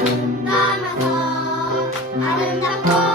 아름다면서 아름답고